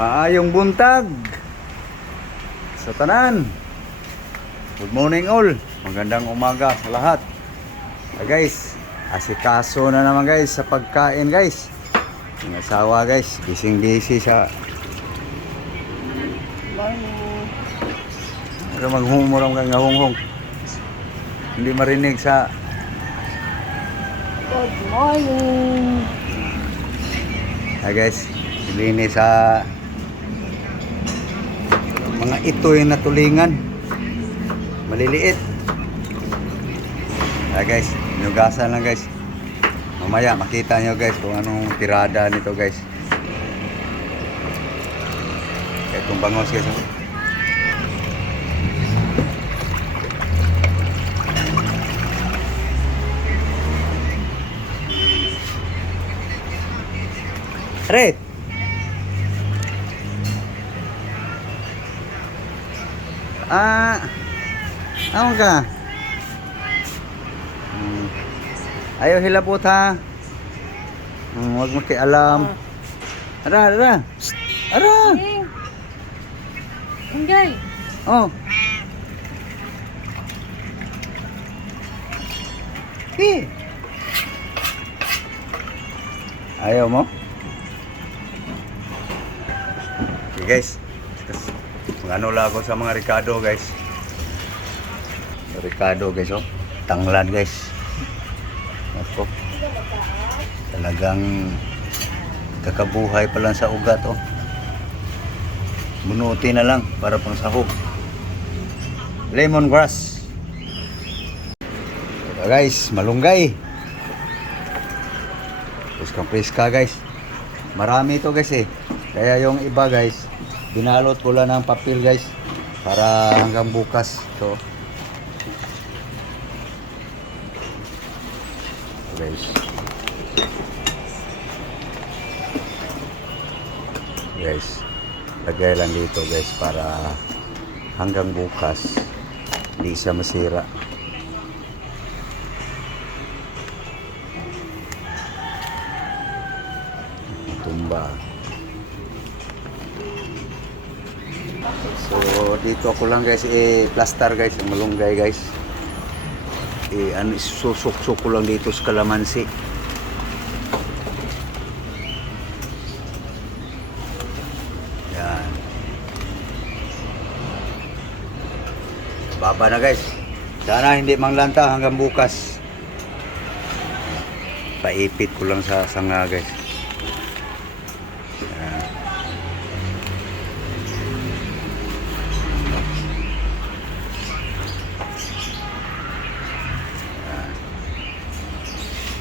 Maayong buntag sa tanan. Good morning all. Magandang umaga sa lahat. Guys, asikaso na naman guys sa pagkain guys. Ang asawa guys, busy sa maghumurang kang ngahunghong. Hindi marinig sa Good morning. guys, linis sa mga itoy na tulingan maliliit. Guys, inugasan lang guys. Mamaya makita nyo guys kung anong tirada nito guys. Kaya itong bangos guys. Red. Ano ka? Ayaw hilapot ha. Huwag mo kialam. Ara. Psst. Ara. Enggay. Oh. Ayaw mo? Okay guys. Ano lang ako sa mga Ricardo guys. Ricardo guys oh. Tanglad guys. Ako. Talagang kakabuhay pa lang sa ugat oh. Bunuti na lang para pang sahog. Lemongrass. Guys, malunggay. Preska guys. Marami ito guys eh. Kaya yung iba guys, binalot ko lang ng papel guys para hanggang bukas. So guys, lagay lang dito guys para hanggang bukas hindi siya masira. Tumba. So dito ako lang guys plaster guys ang malunggay guys. Susok-sok ko lang dito sa kalamansi. Yan. Baba na guys. Sana hindi manglanta hanggang bukas. Paipit ko lang sa sanga guys. Yan.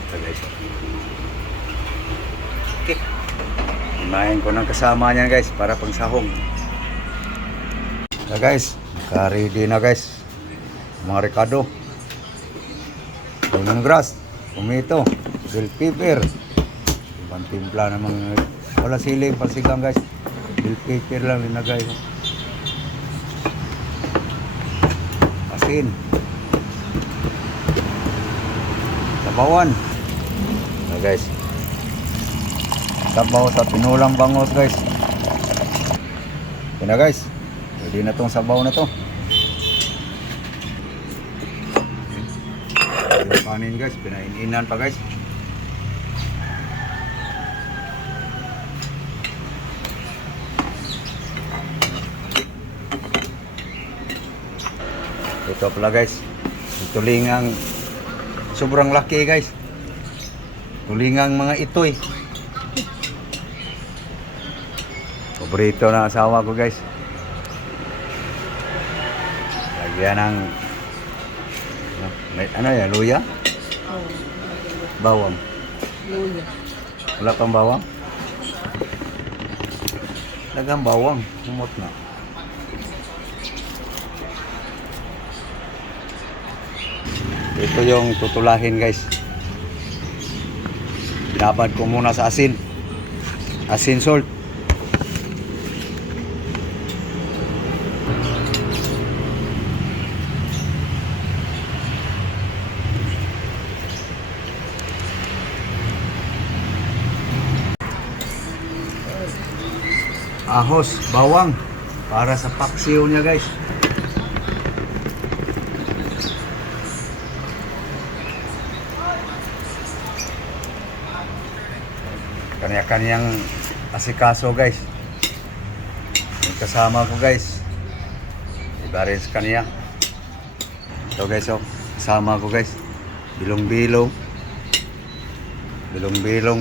Okay. Imahin ko ng kasama niyan guys para pang sahog. So guys, naka-ready na guys. Mga Ricardo. Lemongrass, tomato, bell pepper. Ibang timpla namang wala siling pansigang guys. Bell pepper lang linagay ko. Asin. Sabawan. Guys, sabaw sa pinulang bangos guys. Yan na guys, pwede na tong sabaw na to. Yung kanin guys, pinaininan pa guys. Ito pala guys, tulingang sobrang laki guys. Tulingang mga itoy. Paborito ng asawa ko guys. Lagyan ng ano yan, luya? Bawang. Luya. Wala pang bawang? Lagang bawang. Kumot na. Ito yung tutulahin guys. Binabad ko muna sa asin. Asin salt. ahos, bawang para sa paksiw niya guys. Kanya-kanyang asikaso guys. Yung kasama ko guys, iba rin sa kanya. So guys, oh, kasama ko guys, bilong-bilong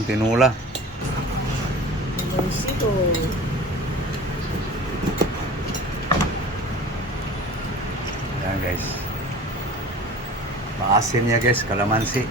tinula. Mansito. Yan guys, maasin niya guys, kalamansi.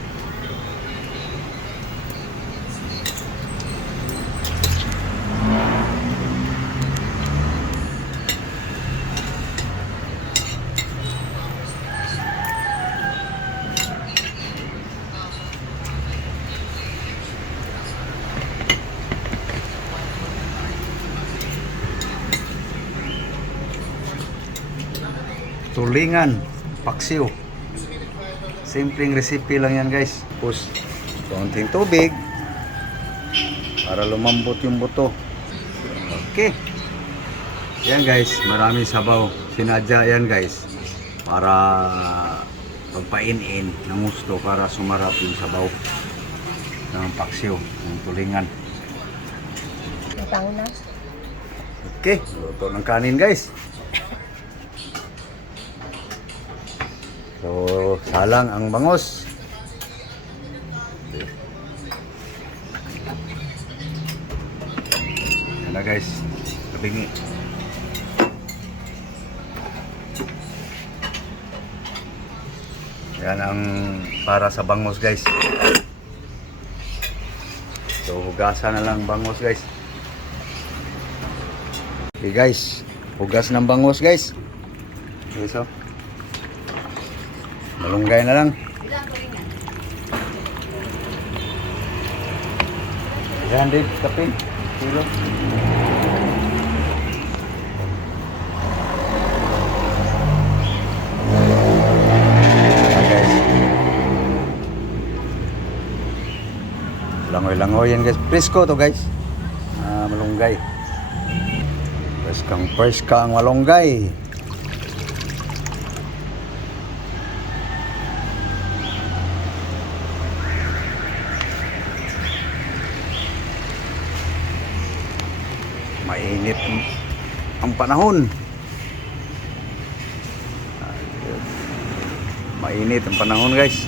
Tulingan, paksiw. Simpleng recipe lang yan guys. Tapos, konting tubig para lumambot yung buto. Okay. Yan guys, maraming sabaw. Sinadya yan guys para pagpainin ng gusto para sumarap yung sabaw ng paksiw, ng tulingan. Matang na. Okay, luto ng kanin guys. So, salang ang bangos. Yan na guys, tabingi. Yan ang para sa bangos guys. So, hugasan na lang bangos guys. Okay guys, hugas ng bangos guys. Okay, so malunggay na lang. Yan din, kapin. Kilo. Yan guys. Langoy-langoy yan guys. Presko to guys. Malunggay. Preska ang malunggay. Mainit ang panahon. Mainit ang panahon guys.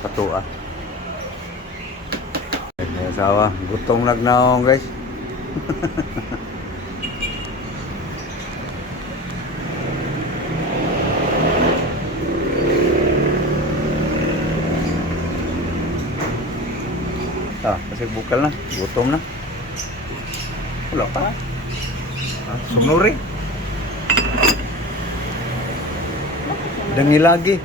Patua. Sawa, gutong nagnaong guys. Kasi bukal na, gutom na. Wala pa. Sumnuri. Dangi lagi.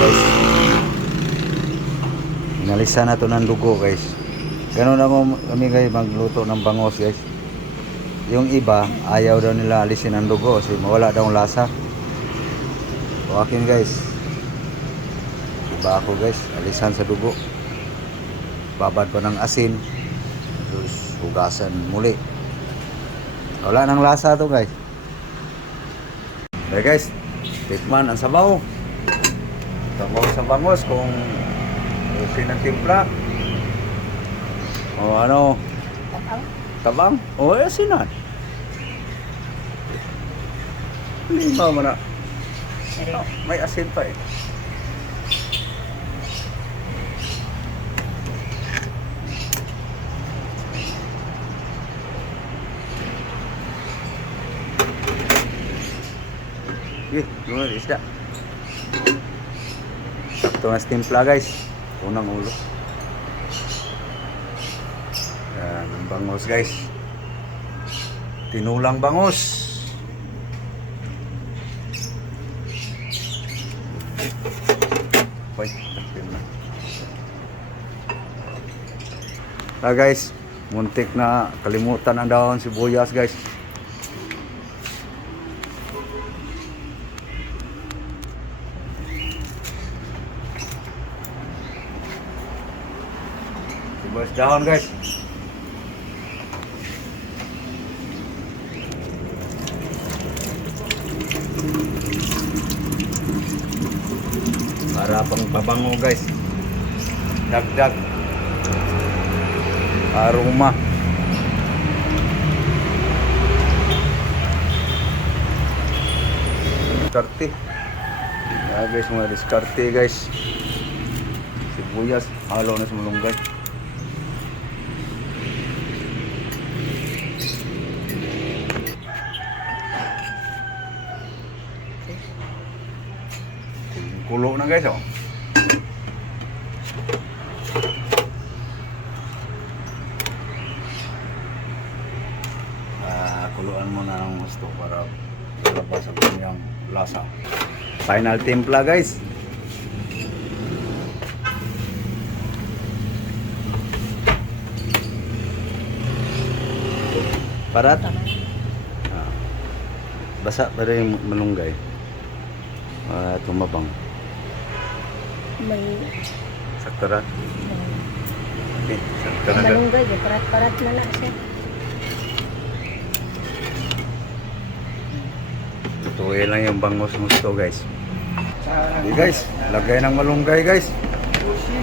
Guys, inalisan na to ng dugo guys. Ganun ako kami guys magluto ng bangos guys. Yung iba, ayaw daw nila alisin ang dugo kasi mawala daw ang lasa. So akin guys, iba ako guys, alisan sa dugo. Babad pa ng asin, terus hugasan muli. Wala nang lasa to guys. Okay guys, tikman ang sabaw. Sabaw sa bangos kung okay ng timpla. O ano, tabang? O asinan. Lima mo na. Oh, may asin pa eh. Lumad isda. Sakto na timpla guys. Unang ulo. Yan, ang bangos guys. Tinulang bangos. Wait, Guys, muntik na kalimutan ang dahon sibuyas guys. Sibuyas dahon guys. Para pang pabango guys. Dagdag aroma. Diskarte. Ya guys, mga diskarte guys. Sibuyas, halo na sa malunggay. Kulo na guys, oh. Kuluan mo na ng gusto para labas ang kanyang lasa. Final timpla guys. Parat. Basa pa rin yung malunggay. Tumabang. May Saktarat. Okay, saktarat. malunggay, parat-parat na na siya. Tutuloy lang yung bangos gusto guys. Okay guys, lagay ng malunggay guys.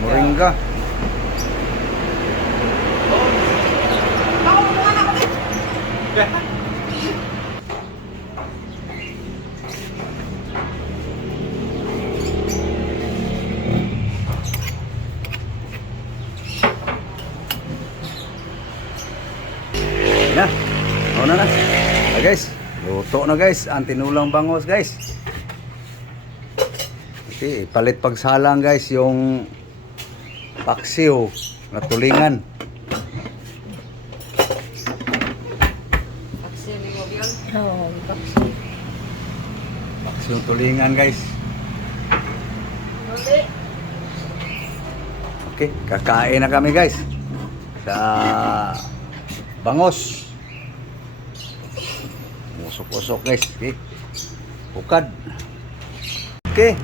Moringa. Na, ano na. Guys, luto na guys, ang tinulang bangos guys. Okay, palit pagsalang guys yung paksiw na tulingan. Oo, bakso. Paksiw tulingan guys. Okay, kakain na kami guys sa bangos. Usok-usok guys. Okay. Bukad. Okay.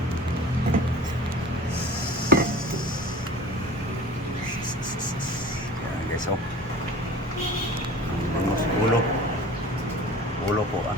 Yan guys, oh. Ang bangos ulo. Ulo po ah.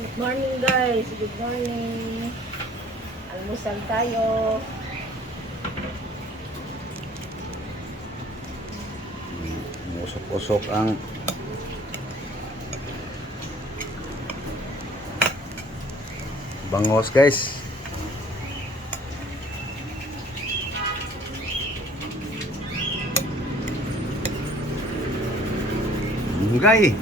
Good morning guys, good morning. Almusal tayo. Usok-usok ang bangos guys. Malunggay.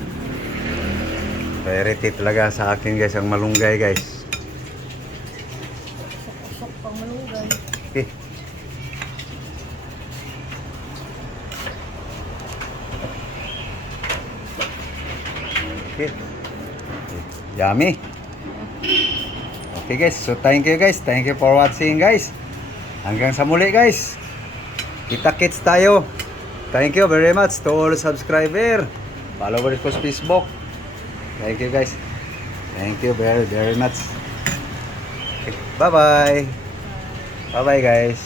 Priority talaga sa akin guys ang malunggay guys. Usok pang malunggay. Okay. Okay. Yummy. Okay guys, so thank you guys. Thank you for watching guys. Hanggang sa muli guys. Kita-kits tayo. Thank you very much to all subscriber. Followers ko sa Facebook. Thank you guys. Thank you very much. Okay, bye-bye. Bye-bye guys.